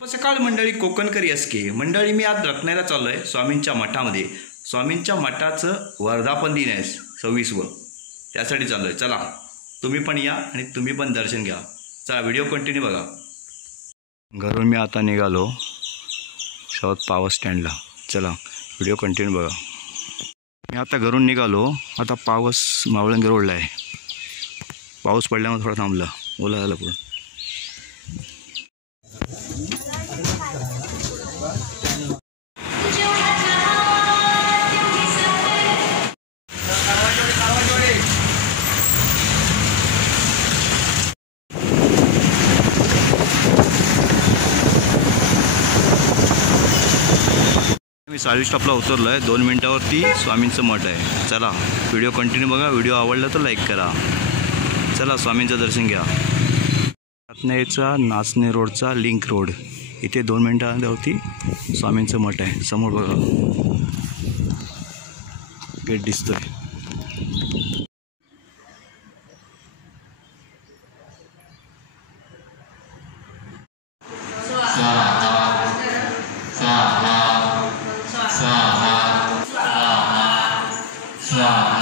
सकाळ मंडळी कोकणकर एसके मंडळी, मी आज रत्नागिरीला चाललोय स्वामींच्या मठामध्ये. स्वामींच्या मठाचं वर्धापन दिन आहे 26व, त्यासाठी चाललोय. चला तुम्ही पण या आणि तुम्ही पण दर्शन घ्या. चला व्हिडिओ कंटिन्यू बघा. घरून मी आता निघालो शौत पावस स्टँडला. चला व्हिडिओ कंटिन्यू बघा. मी आता घरून निघालो. आता पावस मावळंगे रोडला आहे. पाऊस पडल्यामुळे थोडा थांबला, ओला झाला पुढं. मी साळवी स्टॉपला उतरलो आहे. 2 मिनिटावरती स्वामींचं मठ आहे. चला व्हिडिओ कंटिन्यू बघा. व्हिडिओ आवडला तर लाईक करा. चला स्वामींचं दर्शन घ्या. रत्नागिरीचा नाचणे रोडचा लिंक रोड इथे 2 मिनिटावरती स्वामींचं मठ आहे. समोर बघा गेट दिसतोय. स्वाहा